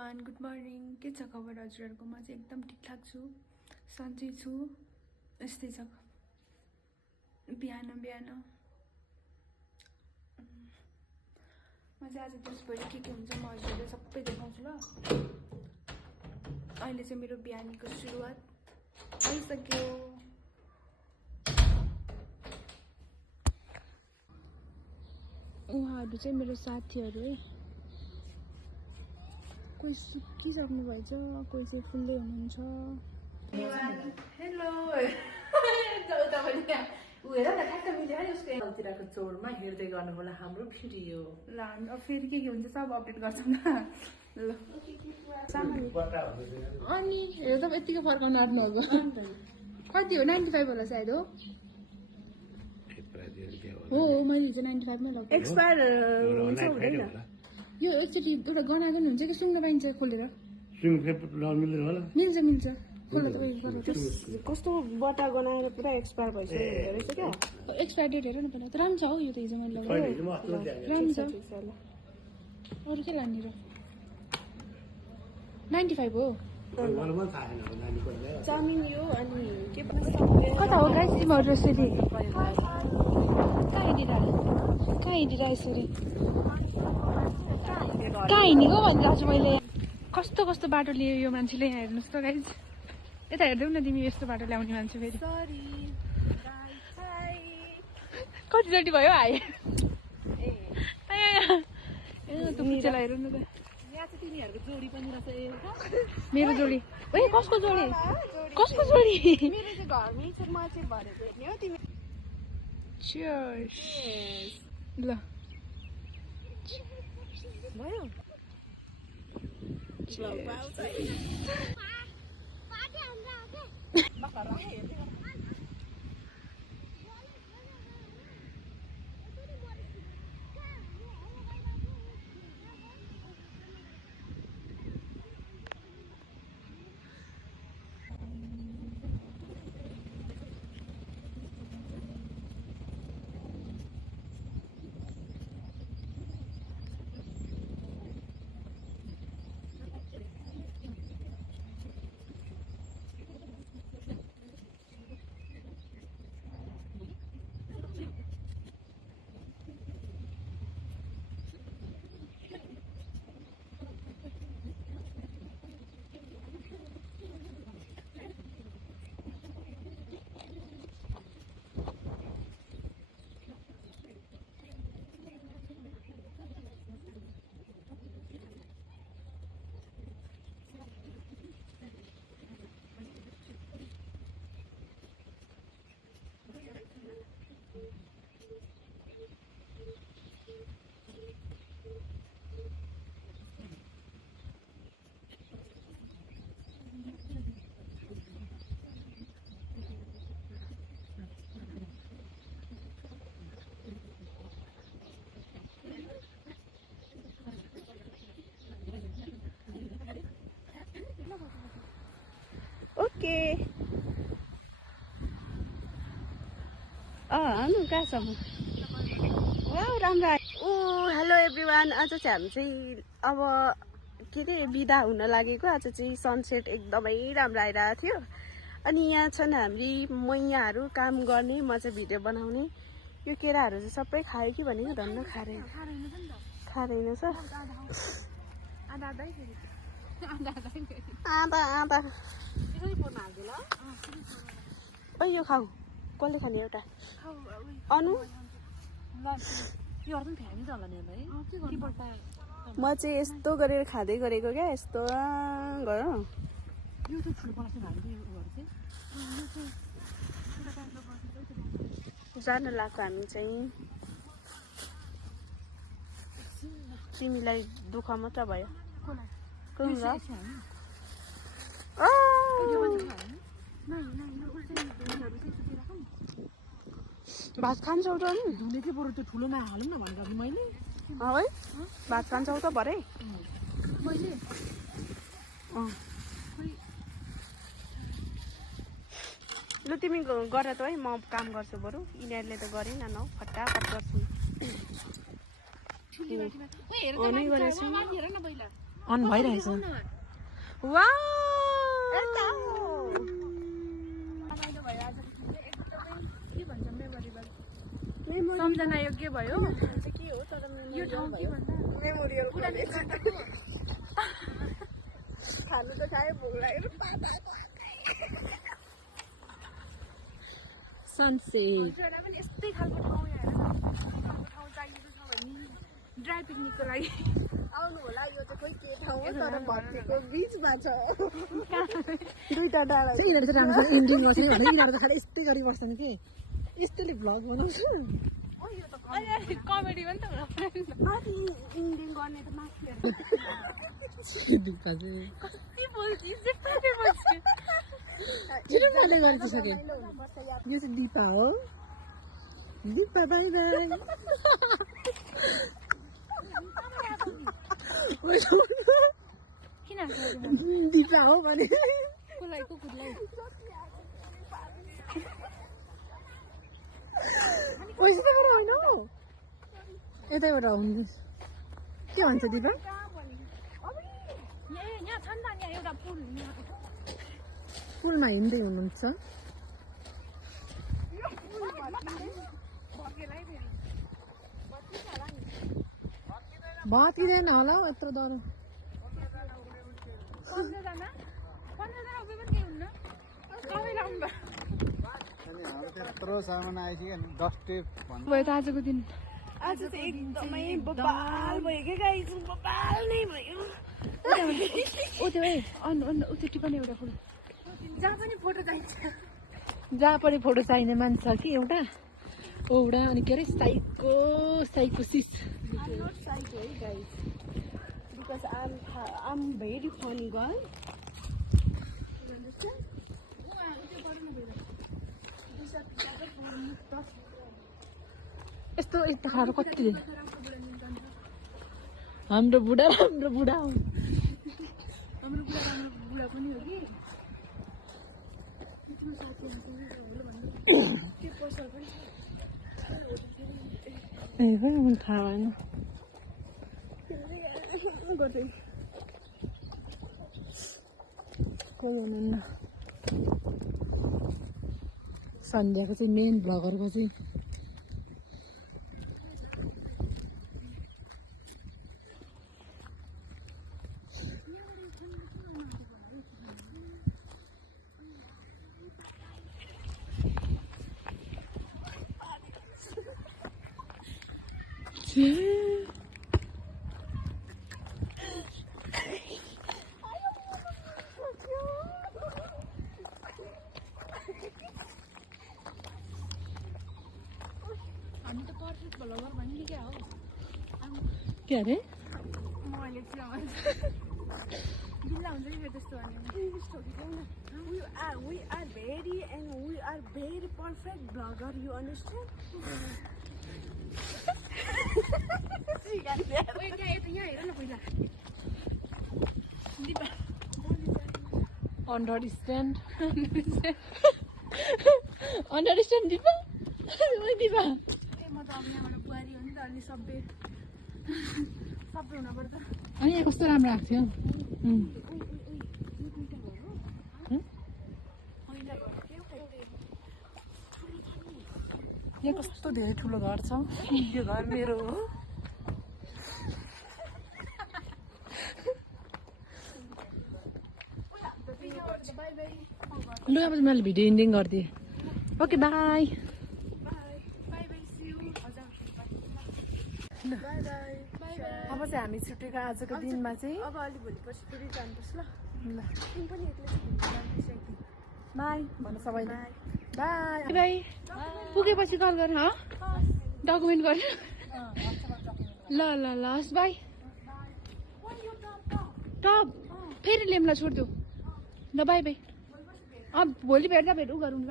Everyone good morning के छ खबर हजुरहरूको म चाहिँ एकदम ठिकठाक छु सन्चै छु यस्तै छ बिहान म चाहिँ आज दिउँसभरि के हुन्छ म हजुरहरूलाई सबै देखाउँछु ल अहिले चाहिँ मेरो बिहानीको सुरुवात भइसक्यो उहाँहरू चाहिँ मेरो साथीहरू है कोही सुतिसक्नु भएछ कोही चाहिँ फुल्दै हुनुहुन्छ हेलो हेर न ठ्याक्क मिल्यो है उसको एलतिरको चोरमा हेर्दै गर्नु होला हाम्रो भिडियो ल हामी अब फेरि के हुन्छ सब अपडेट गर्छौँ न ल अनि हेर त यतिको फर्काउनु आँट्नुभएको कति हो 95 होला सायद हो मैले हिजो 95 मै लगेँ एक्सपायर हुन्छ हुँदैन यो एकचोटि एउटा गनागन हुन्छ कि सुँग्न पाइन्छ खोलेर मिल्छ कस्तो बटा गनाएर पुरा एक्सपायर भइसक्यो रहेछ क्या एक्सपायर डेट हेर न पहिला त राम्रो छ हौ यो त हिजो मैले लगेँ राम्रो छ अरू के लाने र 95 हो चाउमिन यो अनि के कता हो गाइस तिमीहरू यसरी कहाँ हिँडिरहेको यसरी कहाँ हिँडेको भनिरहेको छु मैले कस्तो कस्तो बाटो लियो यो मान्छेले यहाँ हेर्नुहोस् त गाइस यता हेर्दै न तिमी यस्तो बाटो ल्याउने मान्छे फेरि कतिचोटि भयो आए पुच्चेलाई हेर्नु न त जोडी पनि रहेछ मेरो जोडी ए कसको जोडी मेरो चाहिँ घरमै छ म चाहिँ भरे भेट्ने हो तिमी चियर्स ल भयो ओके हानु कहाँसम्म वाउ राम्रो हेलो एभ्रिवान आज चाहिँ हामी चाहिँ अब के अरे बिदा हुन लागेको आज चाहिँ सनसेट एकदमै राम्रो आइरहेको थियो अनि यहाँ छन् हाम्री मैयाहरू काम गर्ने म चाहिँ भिडियो बनाउने यो केराहरू चाहिँ सबै खायो कि भनेको धन्न खारेन छ आधा यो खाऊ कसले खाने एउटा अनु म चाहिँ यस्तो गरेर खाँदै गरेको क्या यस्तो गयो जान लाग्यो हामी चाहिँ तिमीलाई दुःख मात्र भयो भात खान्छौ त धुने के बरु त्यो ठुलोमा हालौँ न भनेको मैले है भात खान्छौ त भरे मैले लु तिमी गर त है म काम गर्छु बरु यिनीहरूले त गरेन न फटाफट गर्छु अन भइरहेछ सम्झना योग्य भयो यो ठाउँ के भन्दा मेमोरियल खानु त खायो भोक लागेर सनसेट पनि यस्तै खालको ठाउँ यहाँ ठाउँ चाहिएको छ भने ड्राई पिकनिकको लागि आउनु होला यो चाहिँ खोइ के ठाउँ हो तर भत्तेको बिचमा छ दुईटा डाँडा यिनीहरू चाहिँ राम्रो इन्डिङ गर्छ भने यिनीहरू त खालि यस्तै गरी बस्छन् कि यस्तैले भ्लग बनाउँछ कमेडी पनि त होला इन्डिङ गर्ने त माथि दिपा चाहिँ कति बोल्छिस् कति बोल्छिस् किन मैले गरेको सके यो चाहिँ दिपा हो दिपा बाई बाई किन दिपा हो भने कुलाई कुकुरलाई पैसाबाट होइन हौ यतैबाट आउनु के भन्छ दिपा यहाँ छ नि त यहाँ एउटा पुल पुलमा हिँड्दै हुनुहुन्छ भत्किँदैन होला हौ यत्रो डर 15जना उभे पनि केही हुन्न सबै लाउनु त्यत्रो सामान आइसक्यो नि 10 टेप भयो त आजको दिन आज चाहिँ एकदमै बबाल भयो क्या गाइस बबाल नै भयो ओ त्यो है उति टिप्पणी एउटा फुल जहाँ पनि फोटो चाहिन्छ जहाँ पनि फोटो चाहिने मान्छे छ कि एउटा औडा अनि के अरे साइको सिस I'm not psycho, guys. Because I'm very funny girl. You understand? यस्तो यस्तो खाएर कति हाम्रो बुढा हो हाम्रो बुढा पनि हो कि ए मलाई थाहा भएन कोही हुनुहुन्न सन्ध्याको चाहिँ मेन भ्लगरको चाहिँ हामी त पर्फेक्ट भ्लगर भन्ने क्या हो के अरे मैले चाहिँ बिल्ला हुन्छ कि फेरि त्यस्तो भने We are very perfect blogger. You understand? यहाँ हेर न पहिला दिपा अन्डरस्ट्यान्ड दिपा ओइ दिपा म त अब यहाँबाट बुहारी हो नि त अलि सबै हुनुपर्छ अनि यहाँ कस्तो राम्रो आएको थियो यहाँ कस्तो धेरै ठुलो घर छ यो घर मेरो हो ल अब मैले भिडियो इन्डिङ गरिदिएँ ओके बाई अब चाहिँ हामी छुटेको आजको दिनमा चाहिँ अब अलि भोलिपर्सि फेरि जानुपर्छ ल ल तिमी पनि एक्लै बाई भन्नु सबैलाई बाई बाई पुगेपछि कल गर ह डकुमेन्ट गर ल ल ल हस् बाई टप फेरि लेमलाई छोडिदेऊ ल बाई बाई अब भोलि भेट्दा भेट उ गरौँ ल